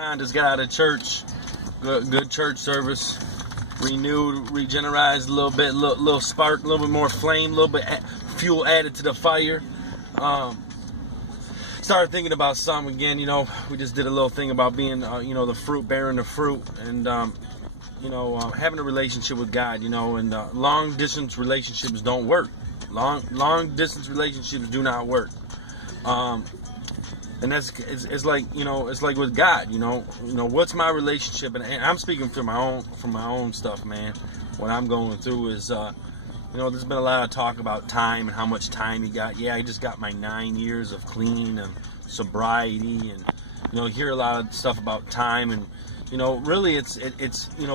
I just got out of church. Good church service. Renewed, regenerized a little bit, little spark, a little bit more flame, a little bit fuel added to the fire. Started thinking about something again. We just did a little thing about being, the fruit, bearing the fruit, and having a relationship with God. And long distance relationships don't work. Long distance relationships do not work. And it's like it's like with God. What's my relationship? And I'm speaking from my own stuff, man. What I'm going through is there's been a lot of talk about time and how much time you got. Yeah, I just got my 9 years of clean and sobriety, and hear a lot of stuff about time, and really it's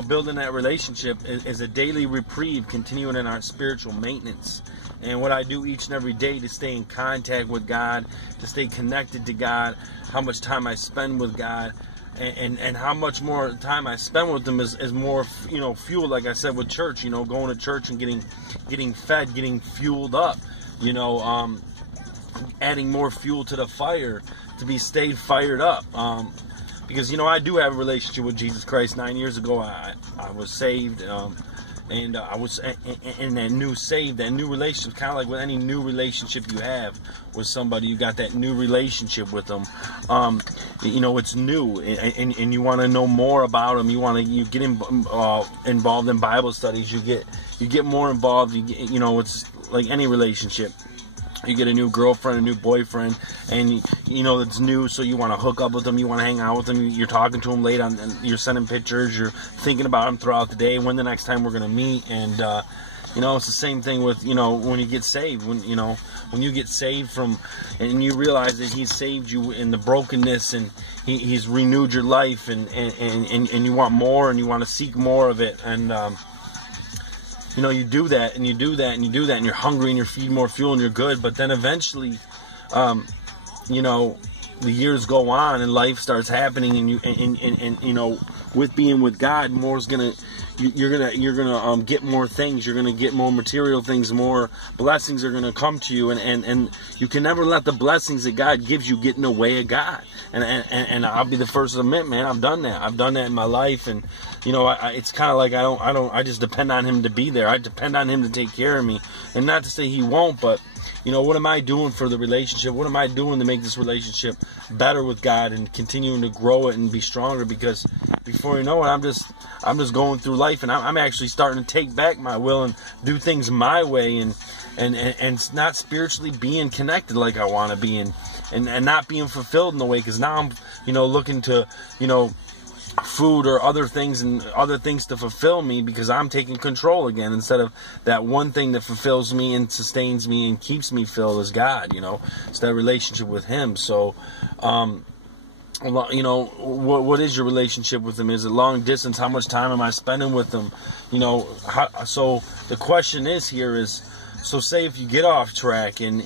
building that relationship is a daily reprieve, continuing in our spiritual maintenance. And what I do each and every day to stay in contact with God, to stay connected to God, how much time I spend with God, and how much more time I spend with Him is more, fuel, like I said, with church, going to church and getting fed, getting fueled up, adding more fuel to the fire to be stayed fired up. Because, I do have a relationship with Jesus Christ. 9 years ago, I was saved. And I was in that new relationship, kind of like with any new relationship you have with somebody, you got that new relationship with them. It's new, and you want to know more about them. You get involved in Bible studies. You get more involved. It's like any relationship. You get a new girlfriend, a new boyfriend, and it's new, so you want to hook up with them, you want to hang out with them, you're talking to them late on, and you're sending pictures, you're thinking about them throughout the day, when the next time we're going to meet. And it's the same thing with when you get saved. When you get saved and you realize that He saved you in the brokenness, and He's renewed your life, and you want more, and you want to seek more of it, and you do that, and you do that, and you do that, and you're hungry, and you're feeding more fuel, and you're good. But then eventually, the years go on, and life starts happening, and with being with God, you're gonna get more things. You're gonna get more material things. More blessings are gonna come to you, and you can never let the blessings that God gives you get in the way of God. And I'll be the first to admit, man, I've done that. I've done that in my life, and it's kind of like I just depend on Him to be there. I depend on Him to take care of me, and not to say He won't, but what am I doing for the relationship? What am I doing to make this relationship better with God and continuing to grow it and be stronger? Because before you know it, I'm just going through life, and I'm actually starting to take back my will and do things my way, and not spiritually being connected like I want to be, and not being fulfilled in the way, because now I'm looking to food or other things to fulfill me, because I'm taking control again, instead of that one thing that fulfills me and sustains me and keeps me filled is God. It's that relationship with Him. So what is your relationship with Him? Is it long distance? How much time am I spending with Him? So the question is, so say if you get off track and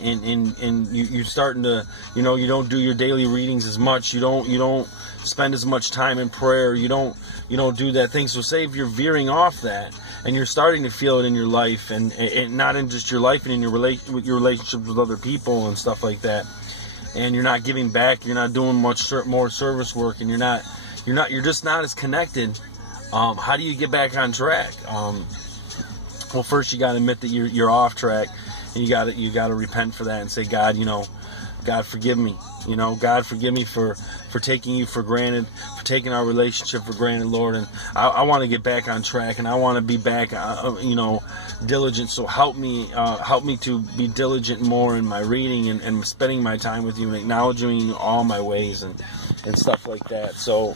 you're starting to, you don't do your daily readings as much, you don't spend as much time in prayer, you don't do that thing. So say if you're veering off that, and you're starting to feel it in your life, and not in just your life, and in your relationships with other people and stuff like that, and you're not giving back, you're not doing much more service work, and you're just not as connected. How do you get back on track? Well, first you got to admit that you're off track, and you got to repent for that and say, God, God forgive me. God forgive me for taking you for granted, for taking our relationship for granted, Lord. And I want to get back on track, and I want to be back, diligent. So help me to be diligent more in my reading and spending my time with you, and acknowledging all my ways and stuff like that. So,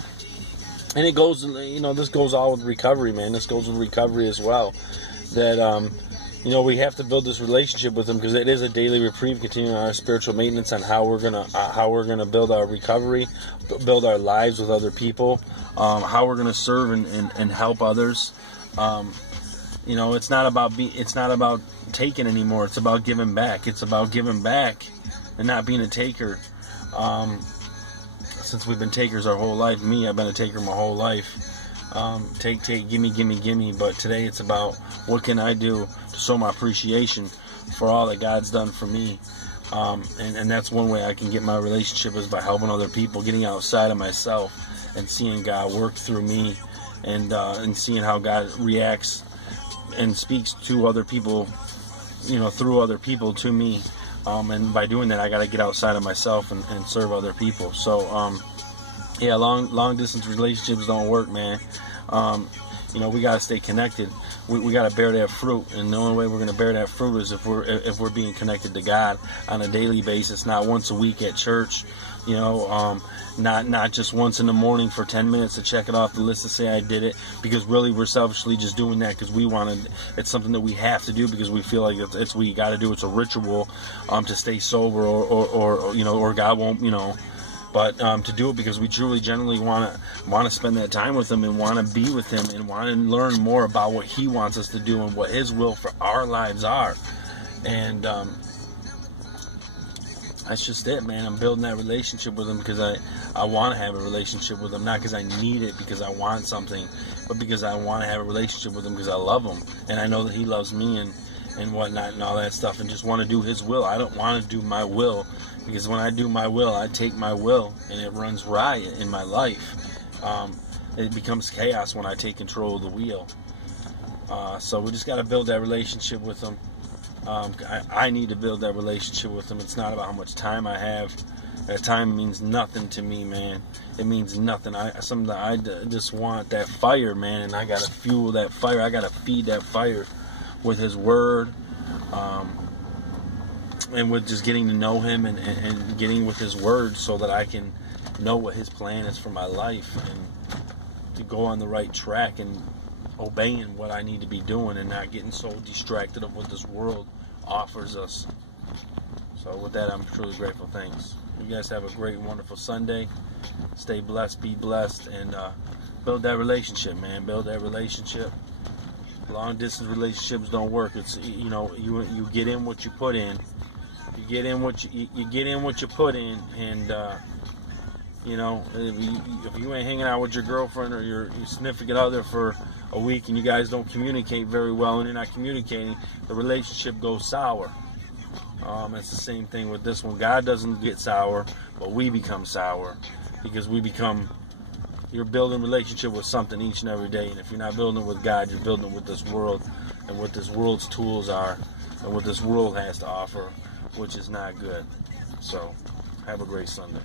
and it goes, this goes all with recovery, man. This goes with recovery as well. That we have to build this relationship with Him, because it is a daily reprieve, continuing our spiritual maintenance on how we're gonna build our recovery, build our lives with other people, how we're gonna serve and help others. It's not about taking anymore. It's about giving back. It's about giving back and not being a taker. Since we've been takers our whole life, I've been a taker my whole life. Take, gimme. But today it's about what can I do to show my appreciation for all that God's done for me. And that's one way I can get my relationship, is by helping other people, getting outside of myself and seeing God work through me, and seeing how God reacts and speaks to other people, through other people to me. And by doing that, I got to get outside of myself and serve other people. So, yeah, long distance relationships don't work, man. We got to stay connected. We got to bear that fruit, and the only way we're going to bear that fruit is if we're being connected to God on a daily basis, not once a week at church, not just once in the morning for 10 minutes to check it off the list to say I did it, because really we're selfishly just doing that because it's something that we have to do because we feel like it's we got to do. It's a ritual to stay sober, or God won't, but to do it because we truly, genuinely want to spend that time with Him and want to be with Him and want to learn more about what He wants us to do and what His will for our lives are. And that's just it, man. I'm building that relationship with Him because I want to have a relationship with Him, not because I need it, because I want something, but because I want to have a relationship with Him because I love Him and I know that He loves me and whatnot and all that stuff, and just want to do His will. I don't want to do my will, because when I do my will, I take my will and it runs riot in my life. It becomes chaos when I take control of the wheel. So we just got to build that relationship with Him. I need to build that relationship with Him. It's not about how much time I have. That time means nothing to me, man. It means nothing. I just want that fire, man, and I got to fuel that fire. I got to feed that fire with His Word, and with just getting to know Him and getting with His Word so that I can know what His plan is for my life and to go on the right track and obeying what I need to be doing and not getting so distracted of what this world offers us. So with that, I'm truly grateful. Thanks. You guys have a great and wonderful Sunday. Stay blessed, be blessed, and build that relationship, man. Build that relationship. Long distance relationships don't work. It's you get in what you put in. You get in what you put in, and if you ain't hanging out with your girlfriend or your significant other for a week and you guys don't communicate very well and you're not communicating, the relationship goes sour. It's the same thing with this one. God doesn't get sour, but we become sour because you're building a relationship with something each and every day, and if you're not building it with God, you're building it with this world and what this world's tools are and what this world has to offer, which is not good. So have a great Sunday.